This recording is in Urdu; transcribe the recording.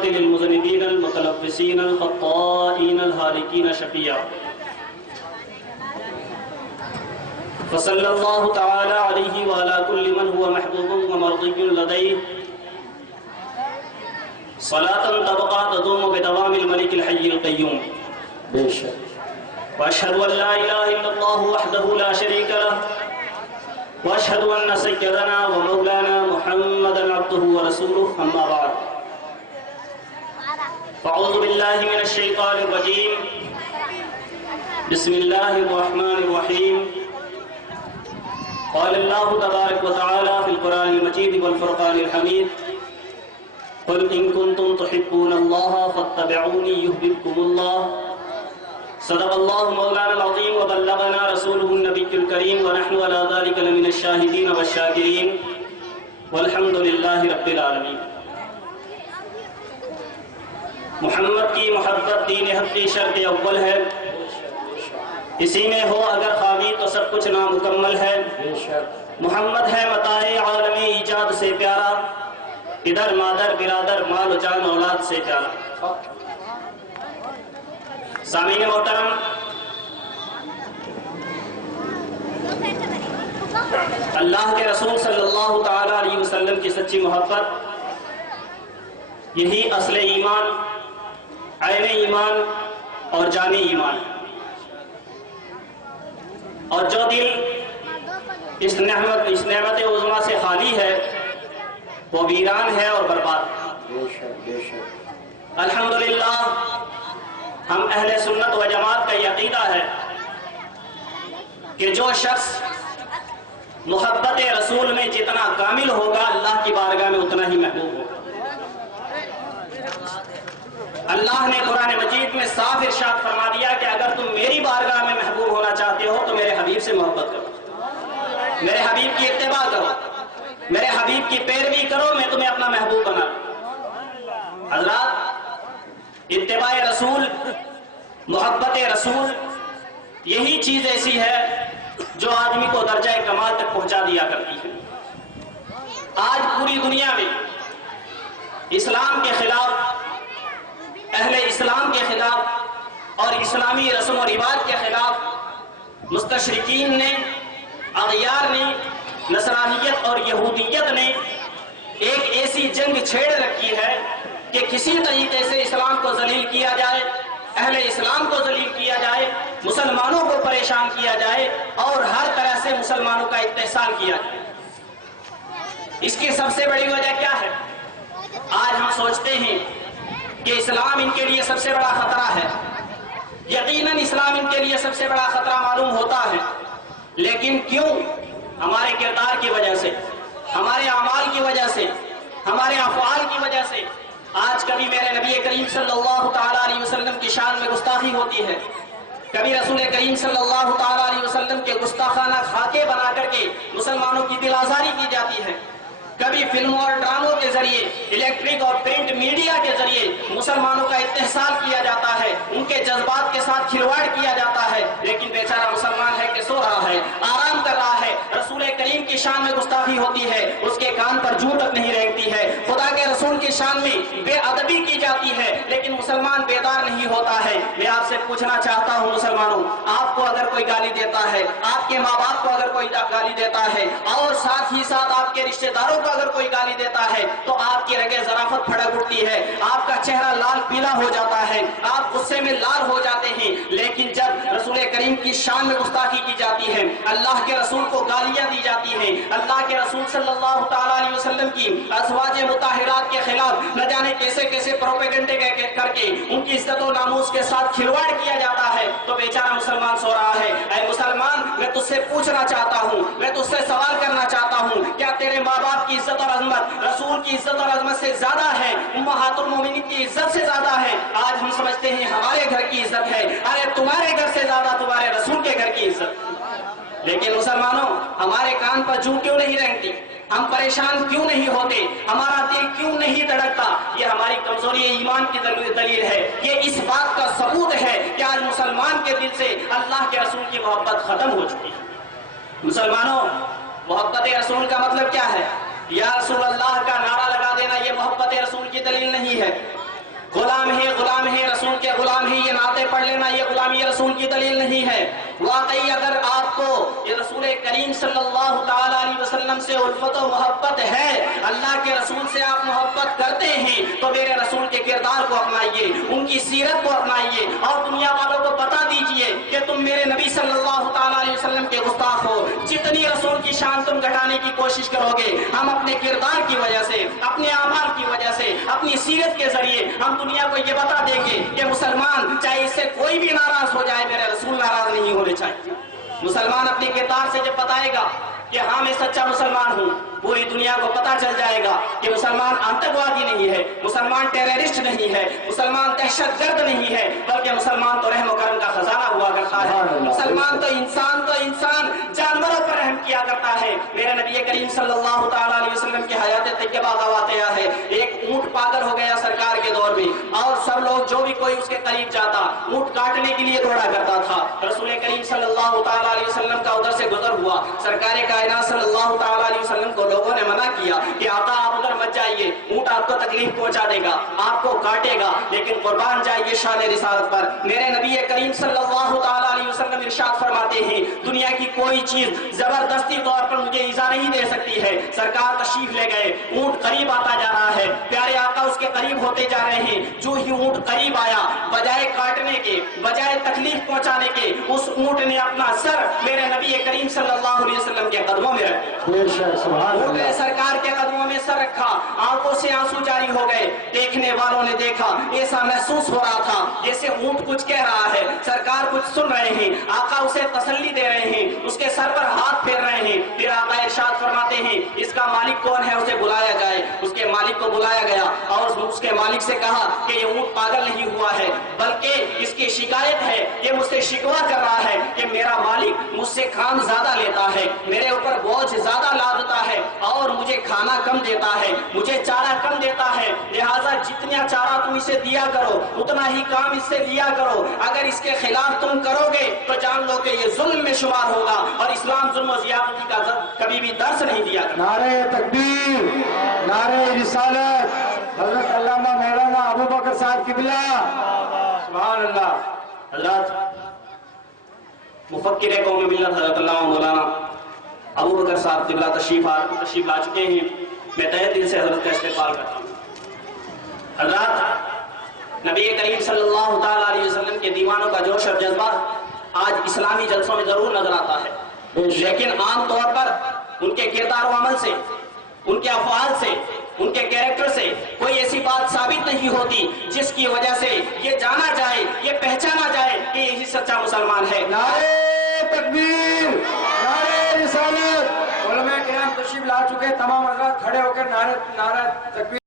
المغفرة للمذنبين المتلبسين الخطائين الهالكين شفيعا. فصلى الله تعالى عليه وعلى كل من هو محبوب ومرضي لديه صلاة تبقى تدوم بدوام الملك الحي القيوم. وأشهد أن لا إله إلا الله وحده لا شريك له وأشهد أن سيدنا ومولانا محمدا عبده ورسوله. أما بعد، فأعوذ بالله من الشيطان الرجيم. بسم الله الرحمن الرحيم. قال الله تبارك وتعالى في القرآن المجيد والفرقان الحميد: قل إن كنتم تحبون الله فاتبعوني يحببكم الله. صدق الله مولانا العظيم وبلغنا رسوله النبي الكريم ونحن على ذلك لمن الشاهدين والشاكرين والحمد لله رب العالمین. محمد کی محبت دین حق کی شرط اول ہے. اسی میں ہو اگر خامی تو سب کچھ نامکمل ہے. محمد ہے متاع عالمی ایجاد سے پیارا، ادھر مادر برادر مال و جان اولاد سے پیارا. سامعین محترم، اللہ کے رسول صلی اللہ تعالی علیہ وسلم کی سچی محبت یہی اصل ایمان، عین ایمان اور جامع ایمان. اور جو دل اس نعمت عظمیٰ سے خالی ہے وہ ویران ہے اور برباد. الحمدللہ ہم اہل سنت و جماعت کا یہ عقیدہ ہے کہ جو شخص محبت رسول میں جتنا کامل ہوگا اللہ کی بارگاہ میں اتنا ہی محبوب ہوگا. اللہ نے قرآن مجید میں صاف ارشاد فرما دیا کہ اگر تم میری بارگاہ میں محبوب ہونا چاہتے ہو تو میرے حبیب سے محبت کرو، میرے حبیب کی اتباع کرو، میرے حبیب کی پیروی کرو، میں تمہیں اپنا محبوب بنا. حضرات، اتباع رسول، محبت رسول یہی چیز ایسی ہے جو آدمی کو درجہ کمال تک پہنچا دیا کرتی ہے. آج پوری دنیا میں اسلام کے خلاف، اہل اسلام کے خلاف اور اسلامی رسم و رواج کے خلاف مستشرقین نے، اغیار نے، نصرانیت اور یہودیت نے ایک ایسی جنگ چھیڑ رکھی ہے کہ کسی طریقے سے اسلام کو ذلیل کیا جائے، اہل اسلام کو ذلیل کیا جائے، مسلمانوں کو پریشان کیا جائے اور ہر طرح سے مسلمانوں کا استحصال کیا جائے. اس کی سب سے بڑی وجہ کیا ہے؟ آج ہم سوچتے ہیں کہ اسلام ان کے لیے سب سے بڑا خطرہ ہے. یقیناً اسلام ان کے لیے سب سے بڑا خطرہ معلوم ہوتا ہے، لیکن کیوں؟ ہمارے کردار کی وجہ سے، ہمارے اعمال کی وجہ سے، ہمارے افعال کی وجہ سے. آج کبھی میرے نبی کریم صلی اللہ تعالیٰ علیہ وسلم کی شان میں گستاخی ہوتی ہے، کبھی رسول کریم صلی اللہ تعالیٰ علیہ وسلم کے گستاخانہ خاکے بنا کر کے مسلمانوں کی دل آزاری کی جاتی ہے، کبھی فلموں اور ڈراموں کے ذریعے، الیکٹرک اور پرنٹ میڈیا کے ذریعے مسلمانوں کا استحصال کیا جاتا ہے، ان کے جذبات کے ساتھ کھلواڑ کیا جاتا ہے. لیکن بیچارہ مسلمان ہے کہ سو رہا ہے، آرام کر رہا ہے. رسول کریم کی شان میں گستاخی ہوتی ہے، اس کے کان پر جوں تک نہیں رینگتی ہے. خدا کے رسول کی شان میں بے ادبی کی جاتی ہے، لیکن مسلمان بیدار نہیں ہوتا ہے. میں آپ سے پوچھنا چاہتا ہوں مسلمانوں، آپ کو اگر کوئی گالی دیتا ہے، آپ کے ماں باپ کو اگر کوئی گالی دیتا ہے اور ساتھ ہی ساتھ آپ کے رشتہ داروں کو اگر کوئی گالی دیتا ہے تو آپ کی رگیں ظرافت پھڑک اٹھتی ہے، آپ کا چہرہ لال پیلا ہو جاتا ہے، آپ غصے میں لال ہو جاتے ہیں. لیکن جب رسول کریم کی شان میں گستاخی کی جاتی ہے، اللہ کے رسول کو گالیاں دی جاتی ہیں، اللہ کے رسول صلی اللہ تعالیٰ علیہ وسلم کی ازواج مطہرات کے خلاف نہ جانے کیسے کیسے پروپیگنڈے کر کے ان کی عزت و ناموس کے ساتھ کھلواڑ کیا جاتا ہے، تو بیچارہ مسلمان سو رہا ہے. اے مسلمان، میں تجھ سے پوچھنا چاہتا ہوں، میں تجھ سے سوال کرنا چاہتا ہوں، کیا تیرے ماں باپ کی عزت اور عظمت رسول کی عزت اور عظمت سے زیادہ ہے، امہات المومنین کی عزت سے زیادہ ہے؟ آج ہم سمجھتے ہیں ہمارے گھر کی عزت ہے، ارے تمہارے گھر سے زیادہ تمہارے رسول کے گھر کی عزت. لیکن مسلمانوں، ہمارے کان پر جوں کیوں نہیں رینگتی؟ ہم پریشان کیوں نہیں ہوتے؟ ہمارا دل کیوں نہیں دھڑکتا؟ یہ ہماری کمزوری ایمان کی دلیل ہے. یہ اس بات کا ثبوت ہے کہ آج مسلمان کے دل سے اللہ کے رسول کی محبت ختم ہو چکی ہے. مسلمانوں، محبت رسول کا مطلب کیا ہے؟ یا رسول اللہ کا نعرہ لگا دینا یہ محبت رسول کی دلیل نہیں ہے. غلام ہے رسول کے غلام ہے، یہ نعتیں پڑھ لینا یہ غلامی رسول کی دلیل نہیں ہے۔ واقعی اگر آپ کو یہ رسول کریم صلی اللہ تعالی علیہ وسلم سے الفت و محبت ہے، اللہ کے رسول سے آپ محبت کرتے ہیں، تو میرے رسول کے کردار کو اپنائیے، ان کی سیرت کو اپنائیے، اور دنیا والوں کو بتا دیجئے کہ تم میرے نبی صلی اللہ تعالی علیہ وسلم کے گستاخ ہو۔ جتنی رسول کی شان تم گھٹانے کی کوشش کرو گے، ہم اپنے کردار کی وجہ سے، اپنے اعمال کی وجہ سے، اپنی سیرت کے ذریعے ہم دنیا کو یہ بتا دیں گے کہ مسلمان چاہے اس سے کوئی بھی ناراض ہو جائے، میرے رسول ناراض نہیں ہونے چاہیے۔ مسلمان اپنے کردار سے جب بتائے گا کہ ہاں میں سچا مسلمان ہوں، پوری دنیا کو پتا چل جائے گا کہ مسلمان آتنکوادی نہیں ہے، مسلمان ٹیررسٹ نہیں ہے، مسلمان دہشت گرد نہیں ہے، بلکہ مسلمان تو رحم و کرم کا خزانہ ہوا کرتا ہے۔ مسلمان تو انسان جانوروں پر رحم کیا کرتا ہے۔ میرے نبی کریم صلی اللہ تعالی علیہ وسلم کی حیات طیبہ کا واقعہ ہے، ایک اونٹ پاگل ہو گیا سرکار کے دور میں، اور سب لوگ جو بھی کوئی اس کے قریب جاتا اونٹ کاٹنے کے لیے دوڑا کرتا تھا۔ رسول کریم صلی اللہ تعالی علیہ وسلم کا ادھر سے گزر ہوا، سرکار کائنات صلی اللہ تعالی علیہ وسلم کو لوگوں نے منع کیا کہ آقا آپ ادھر مت جائیے، اونٹ آپ کو تکلیف پہنچا دے گا، آپ کو کاٹے گا، لیکن قربان جائیے شان رسالت پر۔ میرے نبی کریم صلی اللہ تعالی علیہ وسلم ارشاد فرماتے ہیں دنیا کی کوئی چیز زبردستی طور پر مجھے ایذا نہیں دے سکتی ہے۔ سرکار تشریف لے گئے، اونٹ قریب آتا جا رہا ہے، پیارے آقا اس کے قریب ہوتے جا رہے ہیں، جو ہی اونٹ قریب آیا، بجائے کاٹنے کے، بجائے تکلیف پہنچانے کے، اس اونٹ نے اپنا سر میرے نبی کریم صلی اللہ علیہ وسلم کے قدموں میں رکھا۔ اونٹ نے سرکار کے قدموں میں سر رکھا، آنکھوں سے آنسو جاری ہو گئے۔ دیکھنے والوں نے دیکھا، ایسا محسوس ہو رہا تھا جیسے اونٹ کچھ کہہ رہا ہے، سرکار کچھ سن رہے ہیں، آقا اسے تسلی دے رہے ہیں، اس کے سر پر ہاتھ پھیر رہے ہیں۔ پھر آقا ارشاد فرماتے ہیں اس کا مالک کون ہے، اسے بلایا جائے۔ اس کے مالک کو بلایا گیا اور اس کے مالک سے کہا کہ یہ اونٹ پاگل نہیں ہوا ہے، بلکہ اس کی شکایت ہے، یہ مجھ سے شکوہ کر رہا ہے کہ میرا مالک مجھ سے کام زیادہ لیتا ہے، میرے اوپر بوجھ زیادہ لادتا ہے، اور مجھے کھانا کم دیتا ہے، مجھے چارہ کم دیتا ہے، لہٰذا جتنا چارہ تم اسے دیا کرو اتنا ہی کام اس سے لیا کرو۔ اگر اس کے خلاف تم کرو گے تو جان لو کہ یہ ظلم میں شمار ہوگا، اور اسلام ظلم و زیادتی کا کبھی بھی درس نہیں دیا کرتا۔ نعرہ تکبیر، نعرہ رسالت، حضرت علامہ مولانا ابو بکر صاحب قبلہ، سبحان اللہ۔ حضرات مفکر قوم ملت حضرت علامہ مولانا ابو بکر صاحب قبلہ تشریف لا چکے ہیں، میں تہہ دل سے حضرت کا استقبال کرتا ہوں۔ حضرات نبی کریم صلی اللہ تعالی علیہ وسلم کے دیوانوں کا جوش اور جذبہ آج اسلامی جلسوں میں ضرور نظر آتا ہے، لیکن عام طور پر ان کے کردار و عمل سے، ان کے افعال سے، ان کے کیریکٹر سے کوئی ایسی بات ثابت نہیں ہوتی جس کی وجہ سے یہ جانا جائے، یہ پہچانا جائے کہ یہی سچا مسلمان ہے۔ نعرہ تکبیر، نعرہ رسالت۔ علماء کرام تشریف لا چکے، تمام حضرات کھڑے ہو کر نعرہ تکبیر